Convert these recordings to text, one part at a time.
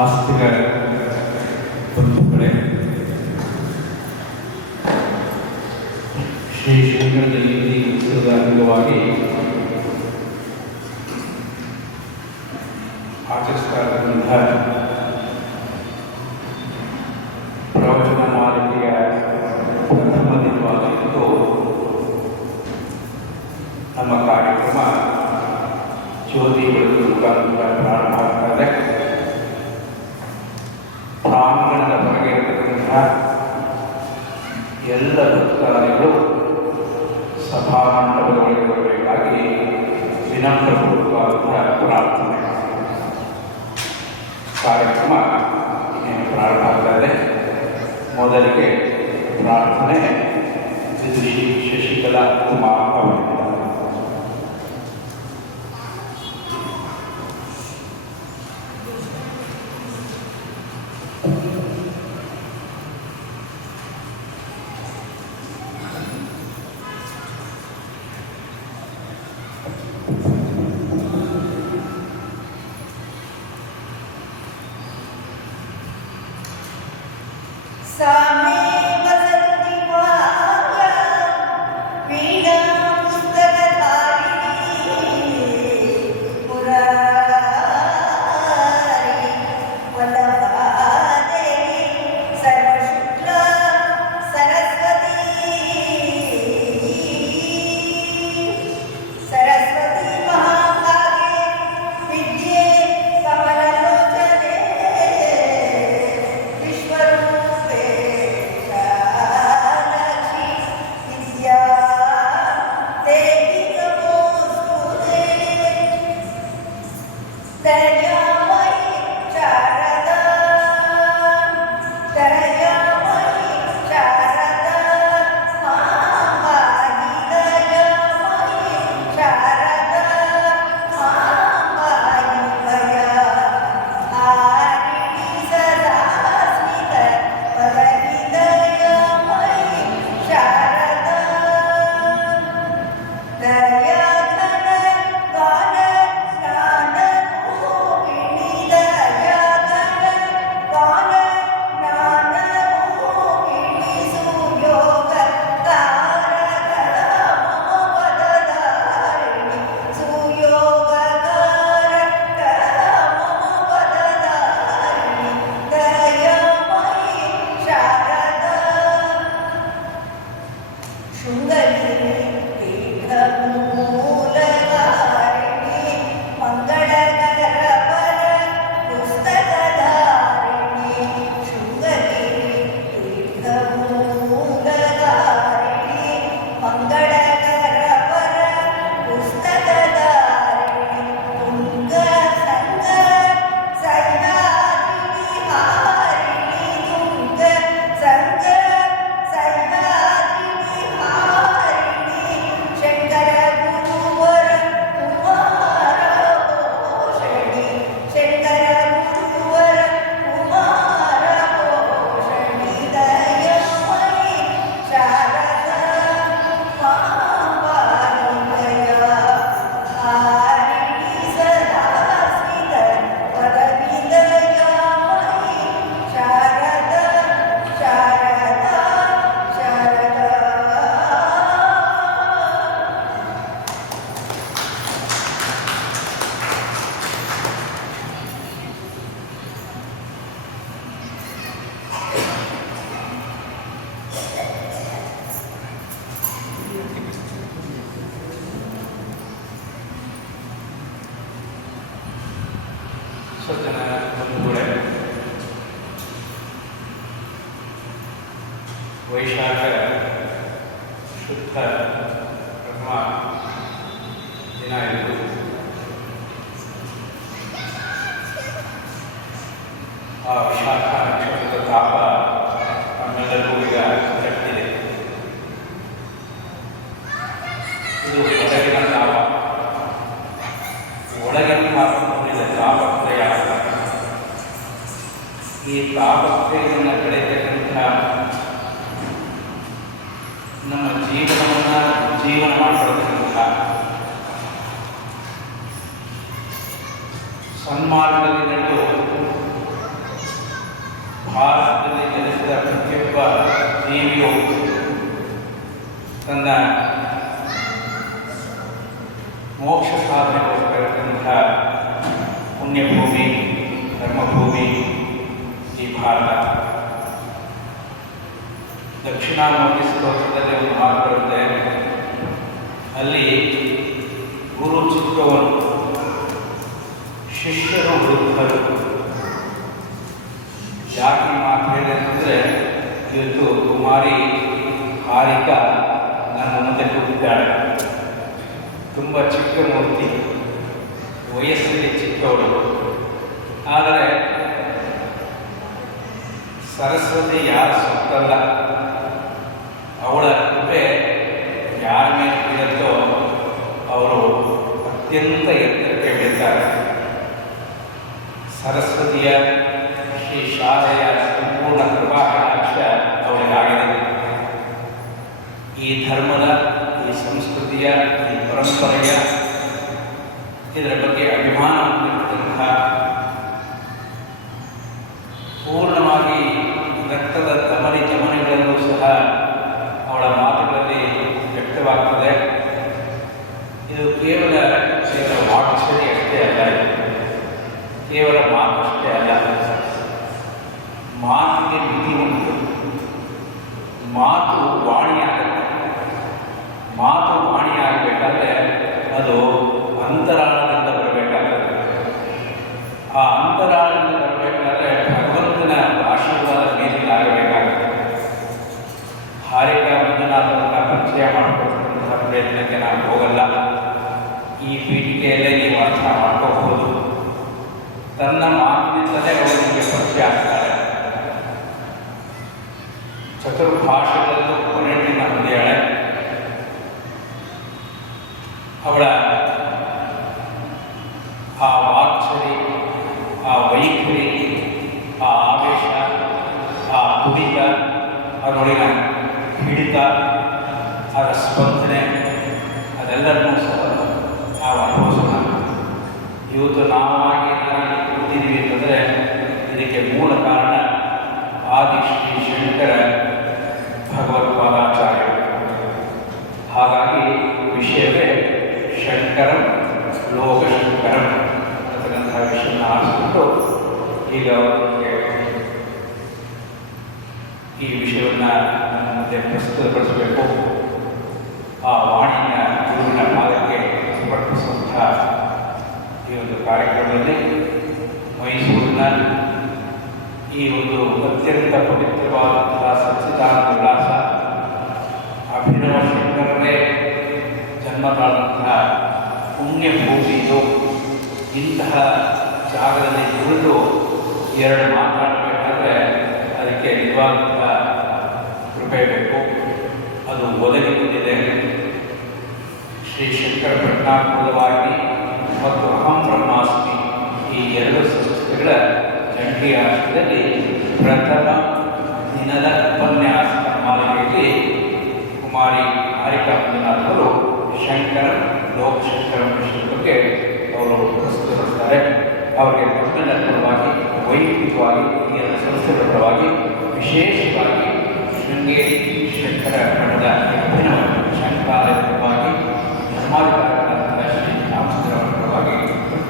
ಆಸ್ತಿಕ ಬಂಧುಗಳೇ, ಶ್ರೀ ಶಂಕರ ಜಯಂತಿ ಉತ್ಸವದ ಅಂಗವಾಗಿ ಆಚರಿಸ್ತಾ ಇರುವಂತಹ ಪ್ರವಚನ ಮಾಲಿಕೆಯ ಪ್ರಥಮ ದಿನವಾಗಿದ್ದು ನಮ್ಮ ಕಾರ್ಯಕ್ರಮ ಜ್ಯೋತಿ ಬೆಳಕು ಮುಖಾಂತರ ಪ್ರಾರಂಭ ಆಗ್ತದೆ. ಪ್ರಾಂಗಣದ ಹೊರಗೆ ಇರತಕ್ಕಂತಹ ಎಲ್ಲ ಭಕ್ತಾದಿಗಳು ಸಭಾಮಂಟಪದೊಳಗೆ ಬರಬೇಕಾಗಿ ವಿನಮ್ರಪೂರ್ವಕವಾದಂತಹ ಪ್ರಾರ್ಥನೆ. ಕಾರ್ಯಕ್ರಮ ಇನ್ನೇನು ಪ್ರಾರಂಭ ಆಗ್ತಾ ಇದೆ. ಮೊದಲಿಗೆ ಪ್ರಾರ್ಥನೆ ಶ್ರೀ ಶಶಿಕಲಾ ಕುಮಾರ್ ಅವರಿಂದ. Daya ಸಜ್ಜನ ಬಂಧುಗಳೇ, ವೈಶಾಖ ಶುದ್ಧ ಪ್ರಥಮ ದಿನ ಇದು. ಆ ವಿಶಾಖ ನಕ್ಷತ್ರದ ತಾಪ ನಮ್ಮೆಲ್ಲರಿಗೂ ಈಗ ತಟ್ಟಿದೆ. ಇದು ಹೊರಗಿನ ತಾಪ. ಒಳಗಿನ ತಾಪ ನೋಡಿದ ತಾಪತ್ರಯ. ಈ ತಾಪತ್ರಯವನ್ನು ಬೆಳೆಯತಕ್ಕಂಥ ನಮ್ಮ ಜೀವನವನ್ನು ಜೀವನ ಮಾಡಿಕೊಳ್ತಕ್ಕಂಥ ಸನ್ಮಾರ್ಗದಲ್ಲಿ ನಡೆದು ಭಾರತದಲ್ಲಿ ಜನಿಸಿದ ಪ್ರತಿಯೊಬ್ಬ ಜೀವಿಯು ತನ್ನ ಮೋಕ್ಷ ಸಾಧನೆಗೋಸ್ಕರಕ್ಕಂಥ ಪುಣ್ಯಭೂಮಿ, ಧರ್ಮಭೂಮಿ ಈ ಭಾರತ. ದಕ್ಷಿಣಾಮೂರ್ತಿ ಸ್ತೋತ್ರದಲ್ಲಿ ಒಂದು ಮಾತು ಬರುತ್ತೆ. ಅಲ್ಲಿ ಗುರು ಚಿಕ್ಕವನು, ಶಿಷ್ಯರು ವೃದ್ಧರು. ಯಾಕೆ ಮಾತು ಹೇಳಿದೆ ಅಂತಂದರೆ, ಇವತ್ತು ಕುಮಾರಿ ಹಾರಿಕಾ ನನ್ನ ಮುಂದೆ ಕೂತಿದ್ದಾಳೆ. ತುಂಬ ಚಿಕ್ಕ ಮೂರ್ತಿ, ವಯಸ್ಸಿಗೆ ಚಿಕ್ಕವಳು. ಆದರೆ ಸರಸ್ವತಿ ಯಾರ ಸೊತ್ತಲ್ಲ. ಅವಳ ಕೃಪೆ ಯಾರ ಮೇಲೆ ಬೀಳುತ್ತೋ ಅವರು ಅತ್ಯಂತ ಎತ್ತರಕ್ಕೆ ಬೆಳೀತಾರೆ. ಸರಸ್ವತಿಯ ಶ್ರೀ ಶಾಲೆಯ ಸಂಪೂರ್ಣ ಕೃಪಾಕಟಾಕ್ಷ ಅವಳಿಗಾಗಿದೆ. ಈ ಧರ್ಮದ, ಈ ಸಂಸ್ಕೃತಿಯ, ಈ ಪರಂಪರೆಯ ಇದರ ಬಗ್ಗೆ ಅಭಿಮಾನ ಹೊಂದಿರತಕ್ಕಂಥ, ಪೂರ್ಣವಾಗಿ ರಕ್ತದ ಧಮನಿಗಳಲ್ಲೂ ಸಹ ಅವಳ ಮಾತುಗಳಲ್ಲಿ ವ್ಯಕ್ತವಾಗ್ತದೆ. ಇದು ಕೇವಲ ವಾಕ್ಸರಿ ಅಷ್ಟೇ ಅಲ್ಲ, ಕೇವಲ ಮಾತಷ್ಟೇ ಅಲ್ಲ. ಮಾತಿಗೆ ಮಿತಿ ಉಂಟು. ಮಾತು ವಾಣಿಯಾಗುತ್ತೆ. ಮಾತು ವಾಣಿಯಾಗಬೇಕಾದ್ರೆ ಅದು ಅಂತರಾಳದಿಂದ ಬರಬೇಕಾಗುತ್ತೆ. ಆ ಅಂತರಾಳದಿಂದ ಬರಬೇಕಾದ್ರೆ ಭಗವಂತನ ಆಶೀರ್ವಾದ ಮೇಲಿನಾಗಬೇಕಾಗುತ್ತೆ. ಹಾರಿಕಾ ಮಂಜುನಾಥರನ್ನ ಪರಿಚಯ ಮಾಡಿಕೊಡ್ತಕ್ಕಂತಹ ಪ್ರಯತ್ನಕ್ಕೆ ನಾನು ಹೋಗಲ್ಲ. ಈ ಪೀಠಿಕೆಯಲ್ಲೇ ನೀವು ಅರ್ಥ ಮಾಡ್ಕೋಬಹುದು. ತನ್ನ ಮಾತಿನಿಂದಲೇ ಅವರಿಗೆ ಪರಿಚಯ ಆಗ್ತಾರೆ. ಚತುರ್ಭಾಷೆಗಳಲ್ಲೂ ಕೊನೆಯನ್ನು ಹೊಂದಿಯಾಳೆ. ಅವಳ ಆ ವಾಕ್ಸರಿ, ಆ ವೈಖರಿ, ಆ ಆವೇಶ, ಆ ತುಡಿತ, ಅದರೊಳಗಿನ ಹಿಡಿತ, ಅದರ ಸ್ಪಂದನೆ, ಅದೆಲ್ಲರನ್ನೂ ಸಹ ನಾವು ಅನುಭವಿಸೋಣ. ಇವತ್ತು ನಾವಾಗಿ ಕೂತಿದ್ದೀವಿ ಅಂತಂದರೆ ಇದಕ್ಕೆ ಮೂಲ ಕಾರಣ ಆದಿ ಶ್ರೀ ಶಂಕರ ಭಗವತ್ಪಾದಾಚಾರ್ಯರು. ಹಾಗಾಗಿ ವಿಷಯವೇ ಶಂಕರಂ ಲೋಕಶಂಕರಂ ಅಂತಕ್ಕಂಥ ವಿಷಯವನ್ನು ಆರಿಸಿಕೊಂಡು ಈಗ ಈ ವಿಷಯವನ್ನು ನನ್ನ ಮುಂದೆ ಪ್ರಸ್ತುತಪಡಿಸಬೇಕು. ಆ ವಾಣಿಯ ಗುರುವಿನ ಪಾದಕ್ಕೆ ಸಮರ್ಪಿಸುವಂತಹ ಈ ಒಂದು ಕಾರ್ಯಕ್ರಮದಲ್ಲಿ ಮೈಸೂರಿನ ಈ ಒಂದು ಅತ್ಯಂತ ಪವಿತ್ರವಾದಂತಹ ಸಚ್ಚಿದಾನಂದ ವಿಲಾಸ ಅಭಿನವ ಶಂಕರರೇ ಜನ್ಮ ತಾಳಂತಹ ಪುಣ್ಯ ಭೂಮಿ ಇದು. ಇಂತಹ ಜಾಗದಲ್ಲಿ ಕುಳಿತು ಎರಡು ಮಾತಾಡಬೇಕಾದ್ರೆ ಅದಕ್ಕೆ ನಿಜವಾದಂಥ ಕೃಪೆ ಬೇಕು. ಅದು ಒದಗಿ ಬಂದಿದೆ. ಶ್ರೀ ಶಂಕರ ಪ್ರಜ್ಞಾಪೂರ್ವವಾಗಿ ಮತ್ತು ಅಹಂ ಬ್ರಹ್ಮಾಸ್ಮಿ ಈ ಎರಡು ಸಂಸ್ಥೆಗಳ ಜಂಟಿ ಆಶ್ರಯದಲ್ಲಿ ಪ್ರಥಮ ದಿನದ ಉಪನ್ಯಾಸ ಮಾಲಿಕೆಯಲ್ಲಿ ಕುಮಾರಿ ಹಾರಿಕಾ ಮಂಜುನಾಥರು ಶಂಕರ ಲೋಕಶಂಕರ ವಿಷಯದ ಬಗ್ಗೆ ಅವರು ಪ್ರಸ್ತುತಪಡಿಸ್ತಾರೆ. ಅವರಿಗೆ ತಮ್ಮೆಲ್ಲರ ಪರವಾಗಿ, ವೈಯಕ್ತಿಕವಾಗಿ, ಈ ಎಲ್ಲ ಸಂಸ್ಥೆಗಳ ಪರವಾಗಿ, ವಿಶೇಷವಾಗಿ ಶೃಂಗೇರಿ ಶಂಕರ ಮಠದ ಅಭಿನವ ಶಂಕರಾಲಯದ ಪರವಾಗಿ, ಧರ್ಮಾಧಿಕಾರಿಗಳಾದ ಶ್ರೀ ರಾಮಚಂದ್ರ ಪರವಾಗಿ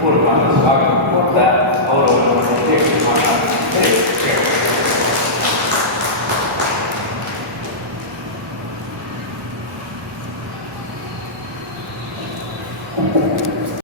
ಪೂರ್ವವಾದ ಸ್ವಾಗತ ಕೋರ್ತಾ ಅವರನ್ನು ಮಾತಾಡ್ತಾರೆ.